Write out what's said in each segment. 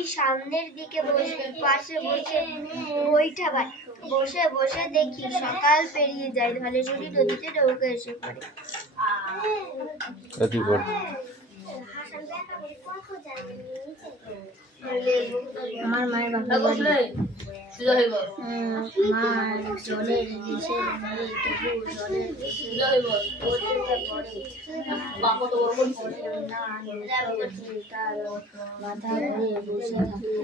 সামনের দিকে পাশে বসে বইটা বসে বসে দেখি সকাল পেরিয়ে যায়, ধলেশ্বরী নদীতে নৌকা এসে পড়ে। আমার মায়ের বাপের বাড়ি মা জলের দেশে তবু জলের তার মাথা ঘুরে বসে থাকে।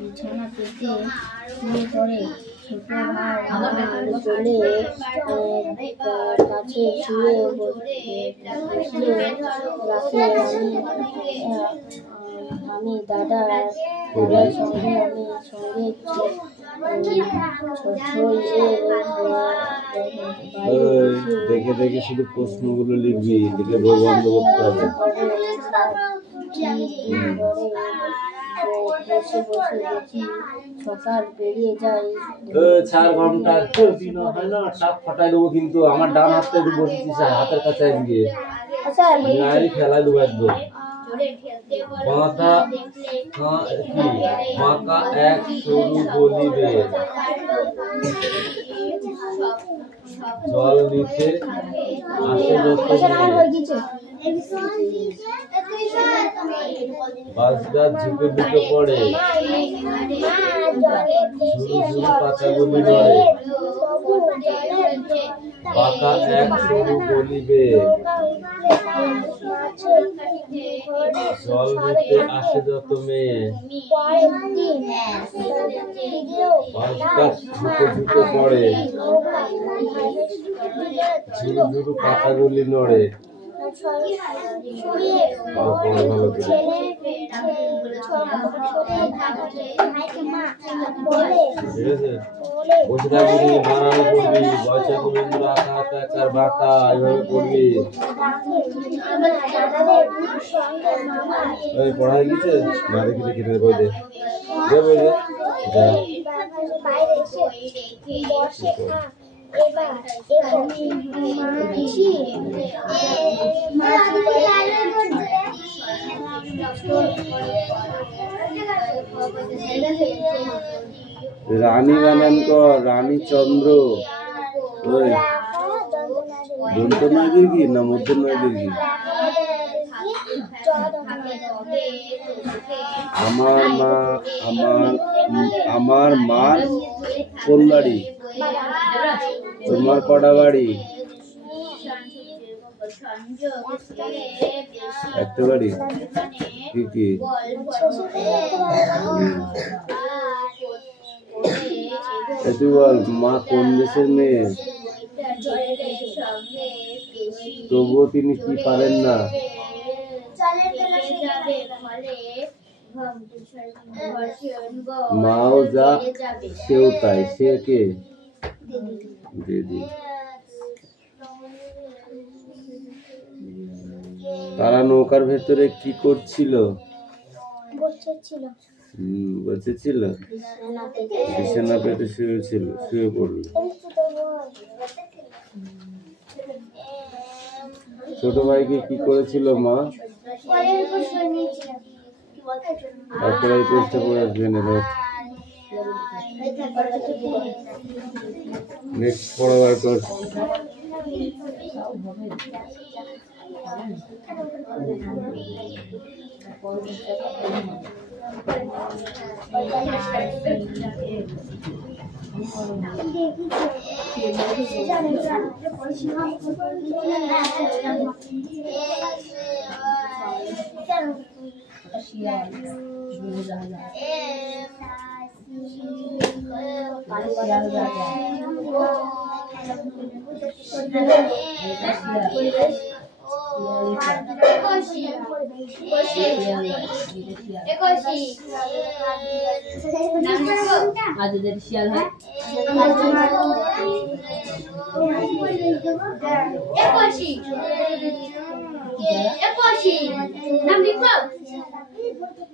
বিছানা পেতে শুয়ে পড়ে। ছোট ভাই চলে কাছে শুয়ে রাখে। আমি দাদার সঙ্গে দেখে দেখে শুধু প্রশ্নগুলো লিখবি, লিখে বই বন্ধ করতে হবে। বসে বসে দেখি সকাল পেরিয়ে যায়। 4 ঘন্টা দিন হয় না, টাক ফাটাই দেবো কিন্তু। আমার ডান হাতটা একটু বসেছিস হাতের কাছে গিয়ে খেলা দেবো একদম। বাঁকা এক সরু গলিবে, জল নিতে আসে বাস গাছ ঝুঁকে ঢুকে পড়ে, ঝুরু ঝুরু পাতাগুলি নড়ে। বাঁকা এক সরু গলিবে, জল নিতে আসে যত মেয়ে। বাস গাছ ঝুঁকে ঝুঁকে পড়ে, ঝুরু ঝুরু পাতাগুলি নড়ে। বসে থাকবি, বানানো করবি, বয়সা গোবিন্দ আঁকা আঁকা একার বাঁকা এইভাবে পড়বি। ওই পড়া হয়ে গেছে না? দেখি দেখি বই দে, বই দে। রানী বানান কর, রানী চন্দ্র। ওই দন্ত নয় দীর্ঘি না মধ্য নয় দীর্ঘি? আমার মার কোন বাড়ি? তোমার কটা বাড়ি? একটা বাড়ি। কি কি? তুই বল, মা কোন দেশের মেয়ে? তবুও তিনি কি পারেন না? মাও যা সেও তাই। সে কে? দিদি। তারা নৌকার ভেতরে কি করছিল? বসেছিল। বিছানা পেতে শুয়ে পড়ল। ছোট ভাইকে কি করেছিল মা? তারপরে এই পেজটা পড়ে আসবে না। নেক্সট পড়াবার পর শিয়াল হয়।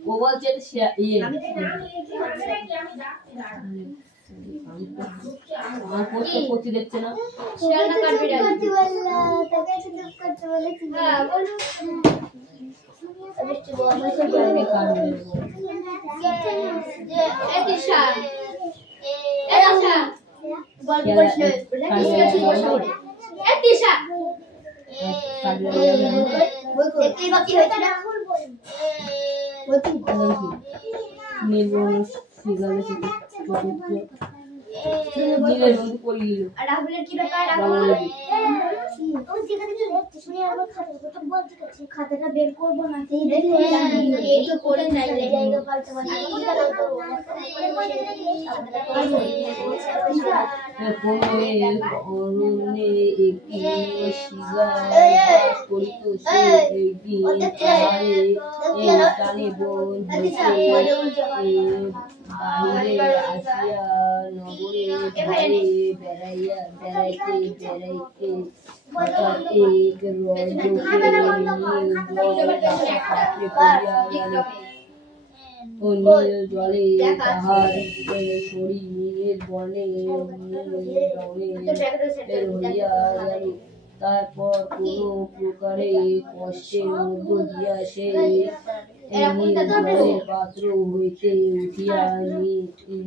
ও বলছে ইয়ে আমার করতে করতে দেখছে না শিয়ানা কাটবি করতে বললা তোকে শুধু করতে বলেছি হ্যাঁ বলো বৃষ্টি বল আমি কাটবে যে এতিশা এতিশা বল করছে এতিশা দেখতেই বাকি হয়েছে না নীলবর্ণ সিগারে নীলের বন্ধু পড়ে গেল আর রাহুলের কি ব্যাপার খাতাটা বের করবো না এই তো করে নাই জায়গা পাল্টে বাহিরে আসিয়া নগরে ধারে বেড়াইয়া বেড়াইতে বেড়াইতে হঠাৎ এক পাত্রে পড়িয়া গেল ও নীল জলে তাহার শরীর বনে হইয়া গেল। তারপর কোনো প্রকারে কষ্টের মধ্য দিয়া সে নীল জলের পাত্র হইতে উঠিয়া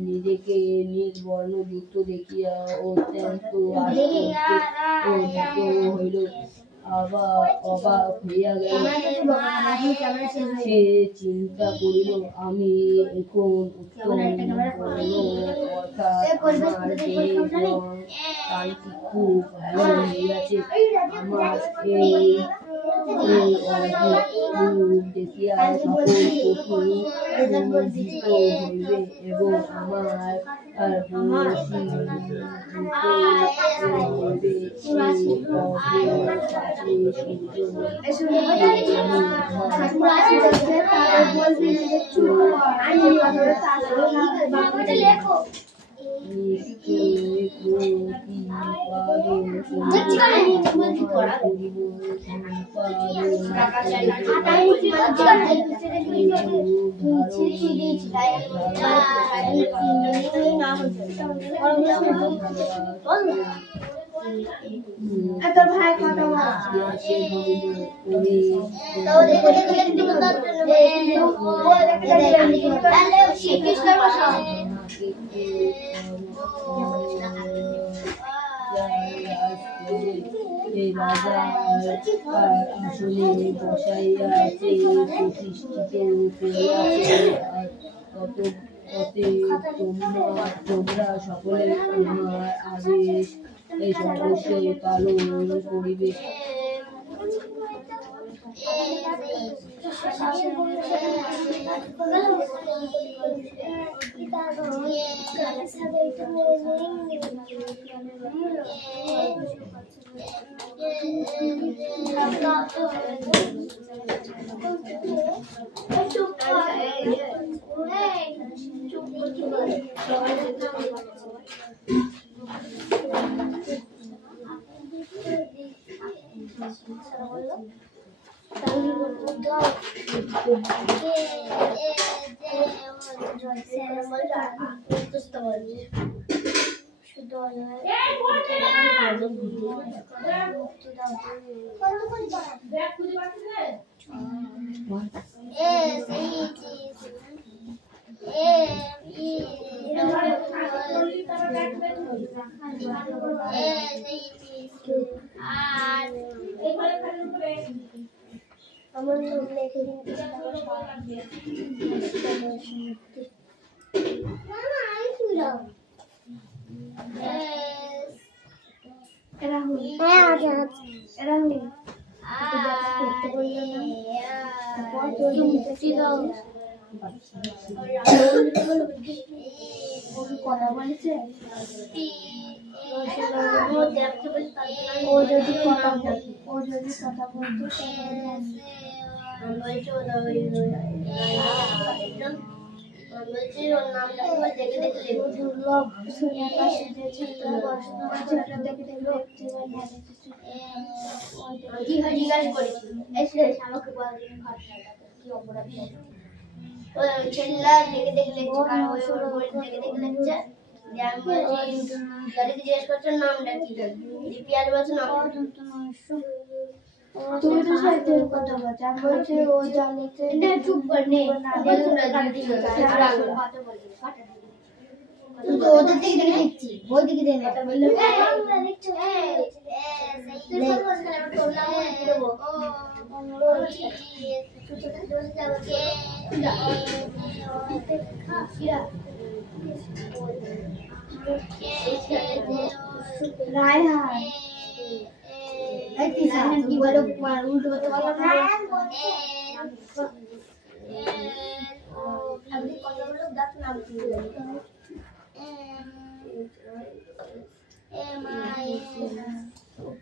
নিজেকে নীলবর্ণযুক্ত দেখিয়া অত্যন্ত আশ্চর্য হইল, অবাক হইয়া গেল। সে চিন্তা করিল, আমি এখন উত্তম বর্ণ অর্থাৎ আমার দেহের রং কান্তি খুব ভালো হইয়াছে। আমার এই অদ্ভুত রূপ দেখিয়া সকল পশু মোহিত হইবে এবং আমার তোর ভাই কথা রাজা আসলে বসাইয়া আছে, প্রতিষ্ঠিত করিয়াছে। তোমরা সকলে আমার আদেশ অবশ্যই পালন করিবে। আমার নাম লিখে কথা বলেছে ও যদি কথা বলতো দুর্লভ সোনিয়াটা সেজেছে জিজ্ঞাসা করেছি আমাকে কি অপরাধ ছেলেরা দেখে দেখে লিখছে, কারো দেখে দেখে লিখছে। আমি বলছি দাদিকে জিজ্ঞেস করছো নামটা কি পিয়াজ বলছে নাম তুমি তো সাইকেল কথা বলছো আমি বলছি ও জানিতে না চুপ কর নে তুই তো ওদের দিকে দেখে দেখছি ওই দিকে দেখে কথা বললো কি বলো উল্টো করতে বলো না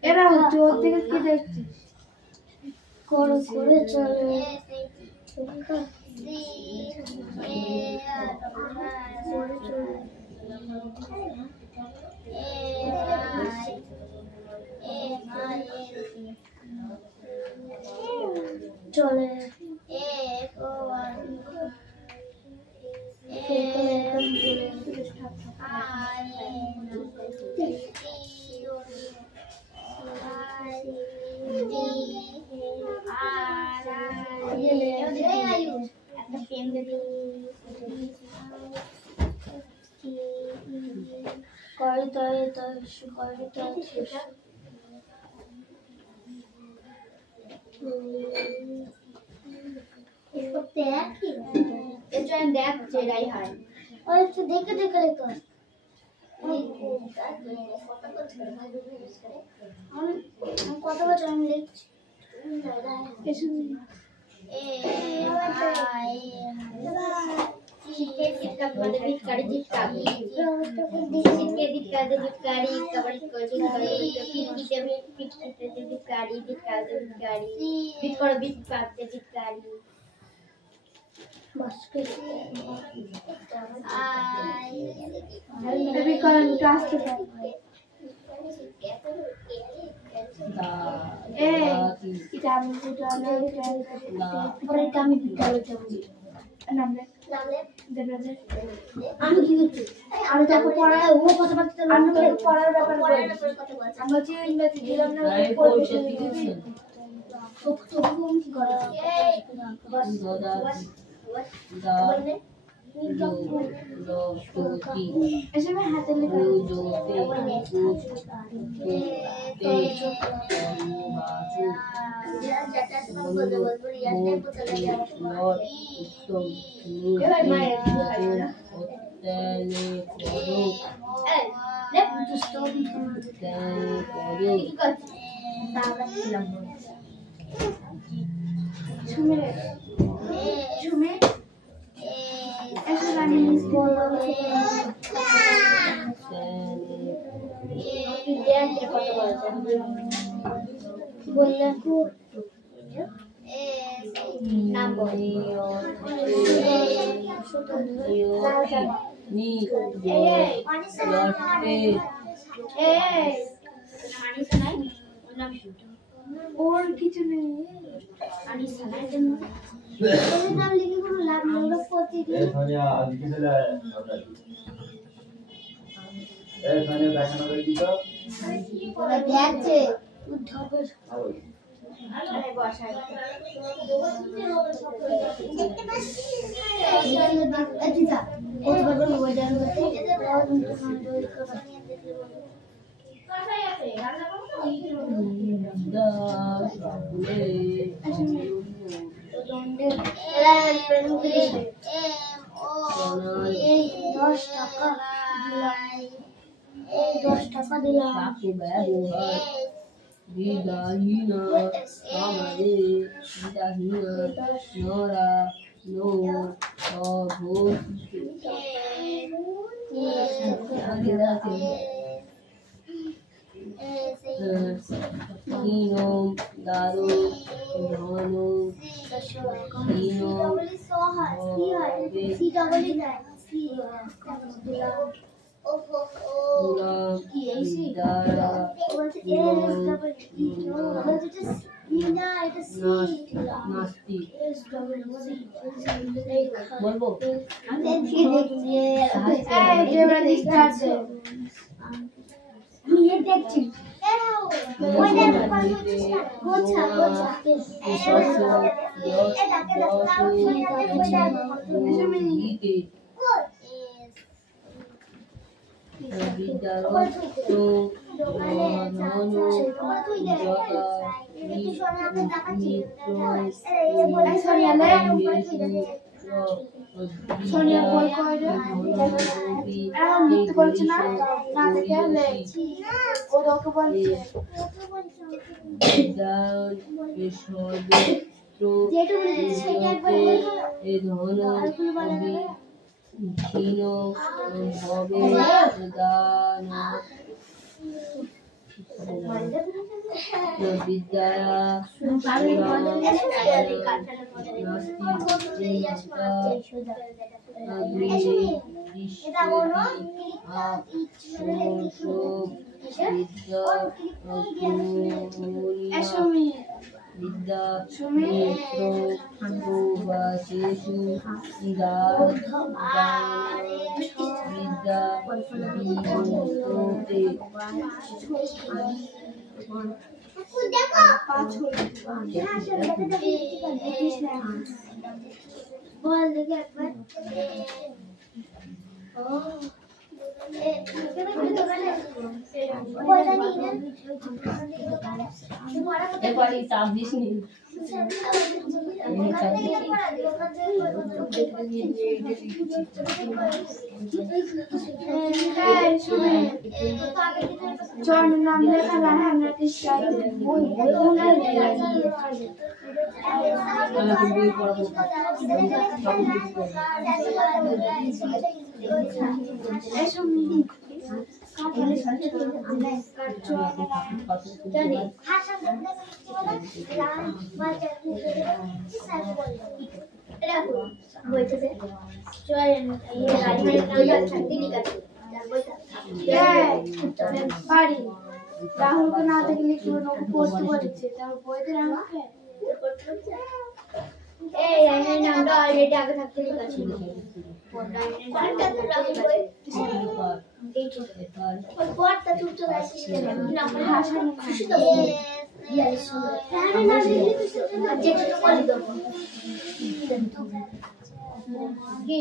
এরা হচ্ছে ওর দিকে কি দেখছিস করে করে চলে চলে দেখ যেটাই হয় ওই তো দেখে দেখে লেখো কথা বলছি আমি লিখছি আমি কি করছি আমি তাকে পড়ায় ও কথা বলতে আমি পড়ার ব্যাপারে আমি বলছি ইংরেজি দিলাম না কি করে এসবে হাতে লেখা और কিছু নেই আমি সালার জন্য ওই নাম লিখে কোনো লাভ নেই ওরা প্রতিদিন এখানে আজকে দিলে এখানে দেখানো হয়েছে তো ওরা দেখছে তুই ধরবে আরে বসাই দেখতে পাচ্ছিস আচ্ছা কত বড় ওয়েদার হচ্ছে কোথায় আছে রান্না করব টাকা দিলাম বলবো সোনিয়া বই করে লিখতে বলছে না না দেখে ওকে বলছে বিদ্যা মিত্র প্রবাসেষু বিদ্যা বিমুক্তে বল দেখে একবার এবারে চাপ দিস নি চল নাম লেখা আমরা টিচার বই আমাকে বই পড়াবো রাহুলকে না দেখলে কি পড়তে বলেছে তার বইতে রাহুলকে এই রাইনের নামটা অলরেডি আগে থাকতে লেখা ছিল কোনটা তো রাহুল বই এই পড়তা তুই তো আসিস কেন না আমার ভাষা না খুশি তো ইয়েস রাইনের নাম লিখে খুশি যেটা তো বলি দেব কি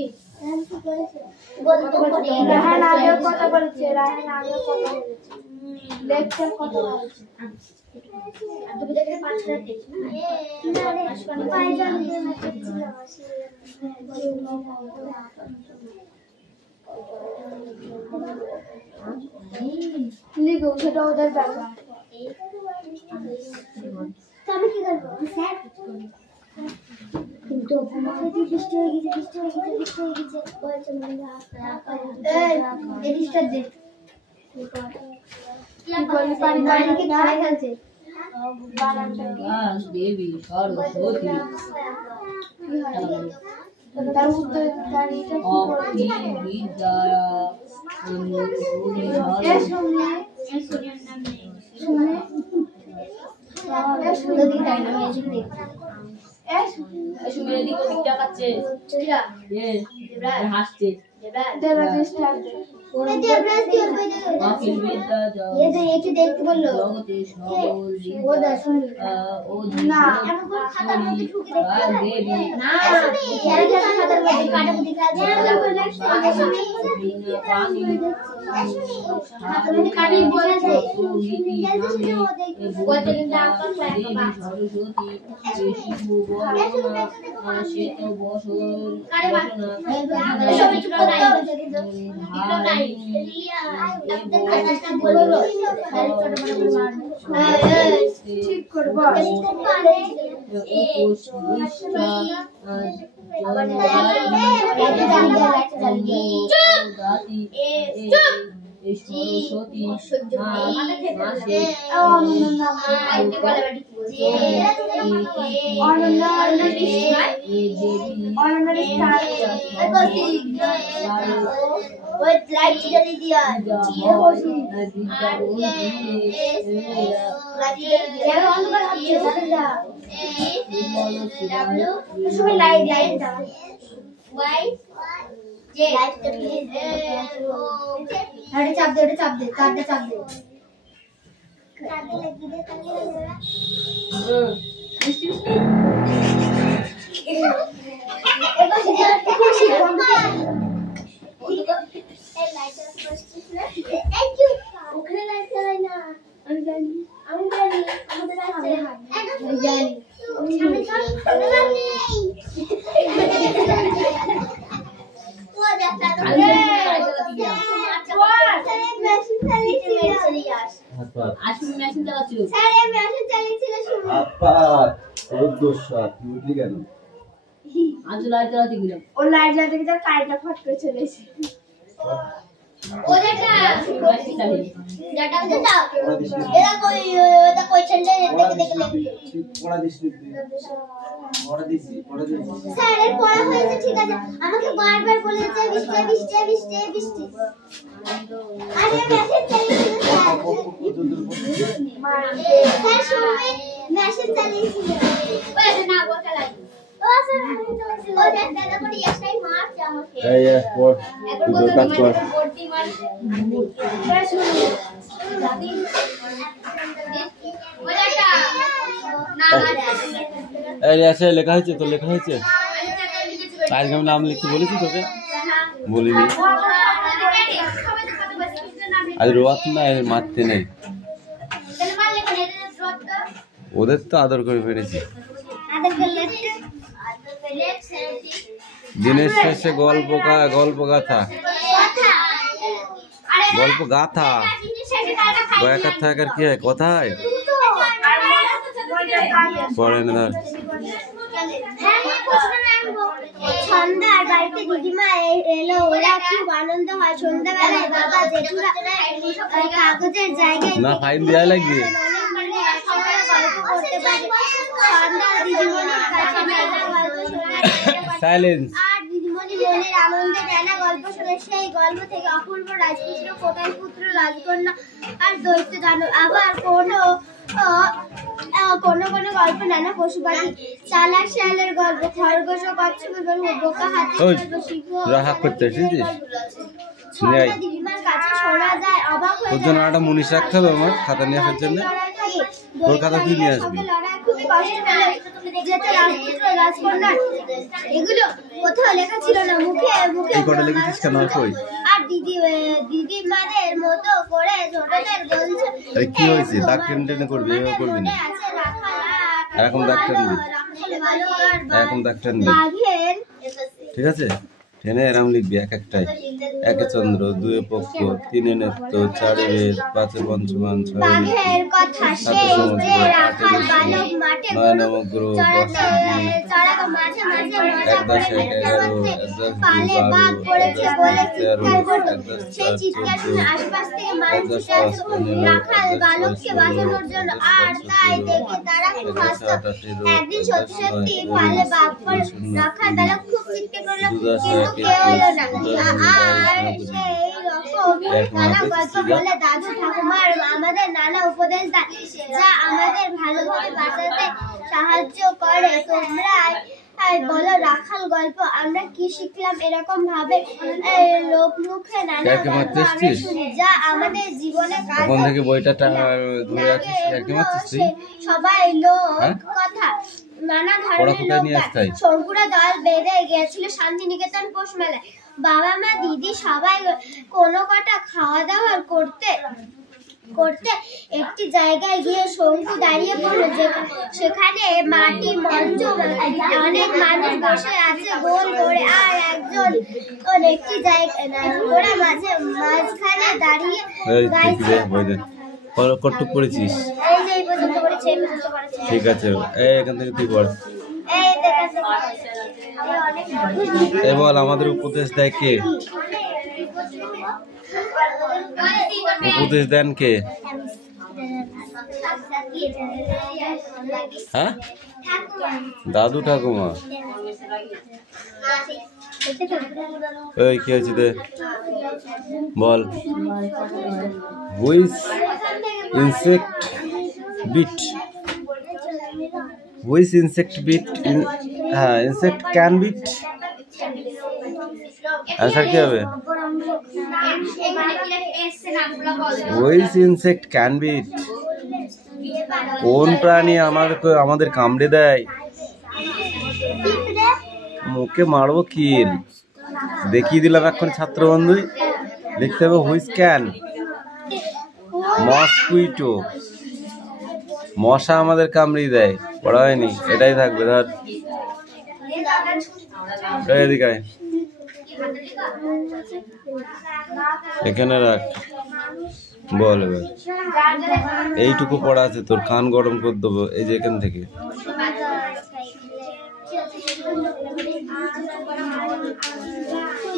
রাহান আগেও কথা বলেছে লেকচার কথা বলেছে তুমি দেখে 5 মিনিট দেখছ না রে পায়জাম দিয়ে লিখো সেটা ওদের ব্যাপার আমি কি করব স্যার কিন্তু আমাকে বৃষ্টি হয়ে গেছে বলছে মনে এই এডিস্টার দে কি বলি পানি কি খাই খেলছে দেবী সরস্বতী তার উত্তর দাঁড়িয়ে অপি বিদ্যা সুমেদি কবি টাকাচ্ছে হাসছে অপি বিদ্যা দেখতে বললো জগতে দেবী ঠিক করবো সরস্বতী চাপ দে, চাপ দে, কার্ডটা চাপ দে। ওখানে লাইট চালাই না, আমি জানি, আমি জানি, আমাদের জানি। মেশিন চালাচ্ছিল। আজ লাইট চালাতে গেলাম। ও লাইট জ্বালাতে গিয়ে তার কারেন্টটা ফট করে চলে এসেছে। স্যারের পড়া হয়েছে, ঠিক আছে, আমাকে বারবার বলেছে বৃষ্টি বৃষ্টি বৃষ্টি বৃষ্টি। আরে মেসেজ চালিয়েছিল স্যার, সময় মেসেজ চালিয়েছিল। ওই না বলতে লাগে ও স্যার, ও দাদা করে এসআই মারছে আমাকে। এই স্পোর্ট এখন তুই কাজ কর। বর্তি মারছে। এই আছে লেখা হয়েছে তো, লেখা হয়েছে। আজকে আমি নাম লিখতে বলেছি তোকে? বলিনি। আজ রোয়াত না, মারতে নেই, ওদের তো আদর করে ফেলেছি। দিনের শেষে গল্প গাথা, গল্প গাথা কয়েকার থাকার কি হয় কথায় পড়ে না। ধর সন্ধ্যার বাড়িতে দিদিমা এলো, ওরা খুব আনন্দ হয়। সন্ধ্যাবেলায় বাবা জেঠুরা কাগজের জায়গায় না ফাইন দেওয়া লাগবে। সাইলেন্স। আর দিদিমণি মনের আনন্দে নানা গল্প শোনে। সেই গল্প থেকে অপূর্ব রাজপুত্র, কোটাল পুত্র, রাজকন্যা আর দৈত্য দানব, আবার কোনো গল্প নানা পশু পাখি, চালাক শেয়ালের গল্প, খরগোশ ও কচ্ছপের গল্প, বোকা হাতির গল্প, সিংহ ও রাগ করতে এসেছিস? ছড়া দিদিমার কাছে শোনা যায়, অবাক হয়ে তোর জন্য একটা মুনিশ রাখতে হবে আমার খাতা নিয়ে আসার জন্য। তোর খাতা তুই নিয়ে আসবি। খুবই কষ্ট পেলে যেতে রাজপুত্র রাজকন্যা, এগুলো কোথাও লেখা ছিল না, মুখে মুখে এই কটা লিখেছিস কেন? কই আর দিদিমাদের মতো করে ছোটদের বলছে। আরে কি হয়েছে? দাগ টেনে করবি, এভাবে করবি না। এখন দাগ টানবি, এখন দাগ টানবি, ঠিক আছে? টেনে এরম লিখবি এক একটাই। একে চন্দ্র, দুয়ে পক্ষ, তিনে নেত্র, চারে বেদ, পাঁচে পঞ্চমান, ছয়ে সাতে সমুদ্র, আটে বিষ্ণু, নয় নবগ্রহ, দশে এক দশ এক এগারো, এক দশ দুই বারো, এক দশ তিন 13, এক দশ চার 14, এক দশ পাঁচ 15, এক দশ ছয় 16, এক দশ সাত 17, এক দশ আট 18, একদিন এক দশ সত্যি সত্যি নয় পালে 19, বাপ করে 20, রাখার বেলা খুব চিৎকে করলো, দু দশ কিন্তু এক কেউ এলো না। 21, 22, আর সেই রকম নানা গল্প বলে দাদু ঠাকুমার আমাদের নানা উপদেশ দেয়, যা আমাদের ভালোভাবে বাঁচাতে সাহায্য করে। তোমরা বলো রাখাল গল্প আমরা কি শিখলাম? এরকম ভাবে লোক মুখে নানা ক্যারকে গল্প মারতে আমরা এসছিস? শুনি, যা আমাদের জীবনে কাজে ওখান থেকে বইটা ধরে লাগে। আছিস, ক্যারকে মারছিস তুই? সবাই লোক হ্যাঁ? কথা নানা পড়া ধরনের কোথায় লোক নিয়ে আসতে হয়? শঙ্কুরা দল বেঁধে গেছিল শান্তিনিকেতন পৌষ মেলায়। বাবা মা দিদি সবাই কোনো কটা খাওয়া দাওয়া করতে একটি জায়গায় গিয়ে শঙ্কু দাঁড়িয়ে পড়লো, সেখানে মাটি মঞ্চ, অনেক মানুষ বসে আছে গোল করে, আর একজন একটি জায়গায় ওরা মাঝখানে দাঁড়িয়ে গাইছে। কটুক পড়েছিস? এই যে এই পর্যন্ত করেছে, এই পর্যন্ত করেছে। ঠিক আছে, এখান থেকে তুই পড়। এই দেখাচ্ছে আমরা অনেক এই বল, আমাদের উপদেশ দেয় কে? উপদেশ দেন কে? হ্যাঁ দাদু ঠাকুমা এই কি হয়েছে রে বল which insect bit which insect bit insect can bit answer क्या হবে which insect can bit কোন প্রাণী আমাদের কামড়ে দেয় মুখে মারবো কিল দেখিয়ে দিলাম এখন ছাত্র বন্ধু লিখতে হবে which can মসকুইটো মশা আমাদের কামড়ে দেয় পড়া হয়নি এটাই থাকবে ধর এদিকে এখানে রাখ বল এবার এইটুকু পড়া আছে তোর কান গরম করে দেবো এই যে এখান থেকে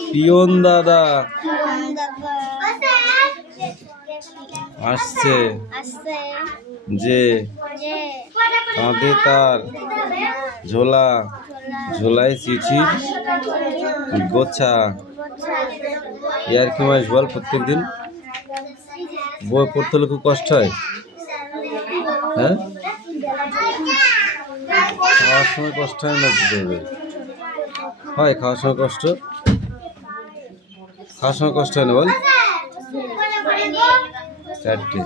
পিয়ন দাদা আসছে যে কাঁধে তার ঝোলা ঝোলায় চিঠি গোছা ইয়ার কি মাস বল প্রত্যেকদিন বই পড়তে হলে খুব কষ্ট হয় হ্যাঁ খাওয়ার সময় কষ্ট হয় না হয় খাওয়ার সময় কষ্ট হয় না বল চারটে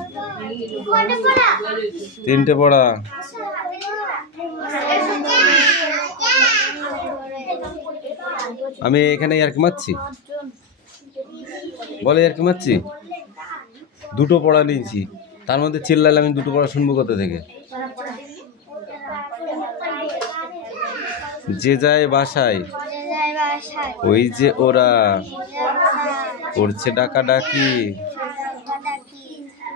তিনটে পড়া আমি এখানে ইয়ার্কি মারছি বলে ইয়ার্কি মারছি দুটো পড়া নিয়েছি তার মধ্যে চিল্লালে আমি দুটো পড়া শুনবো কোথা থেকে যে যায় বাসায় ওই যে ওরা করছে ডাকাডাকি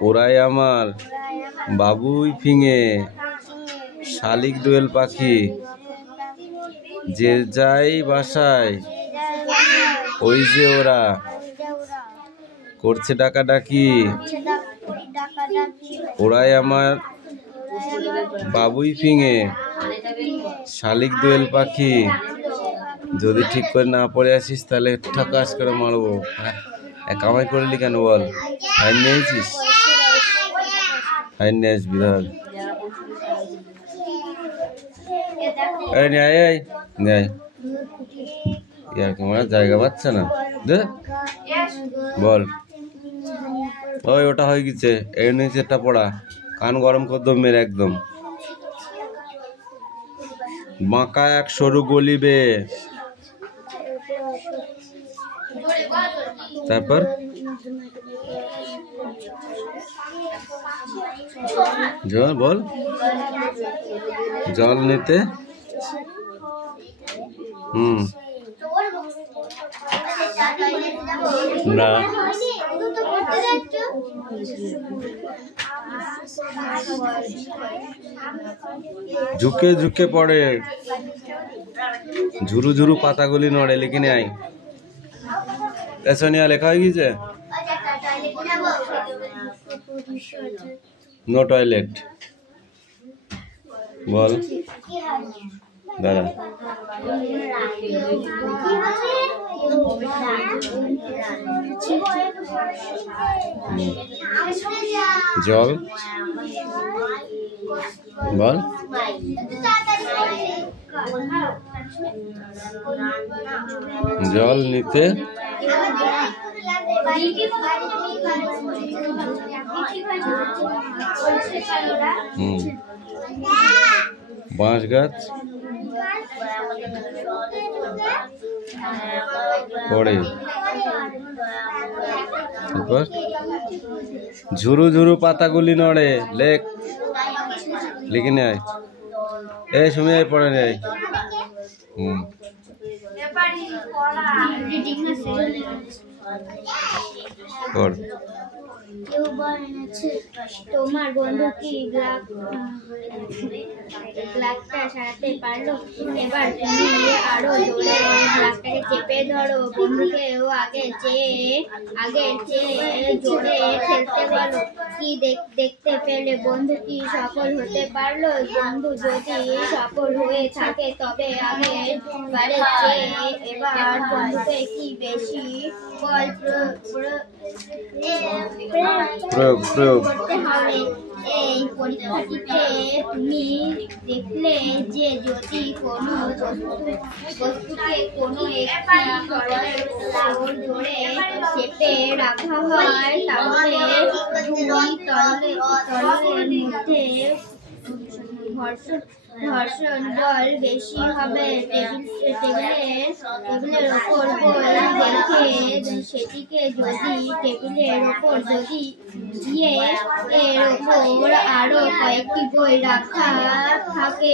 ওরাই আমার বাবুই ফিঙে শালিক দোয়েল পাখি যে যায় বাসায় ওই যে ওরা করছে ডাকাডাকি ওরাই আমার বাবুই ফিঙে শালিক দোয়েল পাখি যদি ঠিক করে না পড়ে আসিস তাহলে ঠাকাস করে মারবো কামাই করলি কেন বল ফাইন নিয়েছিস ফাইন নিয়ে আসবি ধর ইয়ার তোমার জায়গা পাচ্ছে না বল ওই ওটা হয়ে গেছে এই নিচেরটা পড়া কান গরম করে দেব মেরে একদম বাঁকা এক সরু গলিবে তারপর জল বল জল নিতে না ঝুঁকে ঝুঁকে পড়ে ঝুরু ঝুরু পাতাগুলি নড়ে লিখে নে আই এসনিয়া লেখা হয়ে গেছে নো টয়লেট বল দাঁড়া জল বল জল নিতে বাঁশ গাছ পড়ে তারপর ঝুরু ঝুরু পাতাগুলি নড়ে লিখে নেয় এই সময় পড়ে নেয় পড় তোমার বন্ধু কি গ্লাসটা সারাতে পারলো এবার তুমি আরো জোরে গ্লাসটাকে চেপে ধরো বন্ধুকে ও আগের চেয়ে জোরে খেলতে বলো কি দেখতে পেলে বন্ধুটি সফল হতে পারলো? বন্ধু যদি সফল হয়ে থাকে তবে আগের বারের চেয়ে এবার বন্ধুকে কি বেশি বল প্রয়োগ করতে হবে। এই পরীক্ষাটিতে তুমি দেখলে যে যদি কোনো বস্তুকে কোনো একটি তরলের উপর জোরে চেপে রাখা হয় তাহলে দুই তরলের মধ্যে ঘর্ষণ বল বেশি হবে। টেবিলের ওপর বই রেখে সেটিকে যদি টেবিলের ওপর যদি দিয়ে এর ওপর আরো কয়েকটি বই রাখা থাকে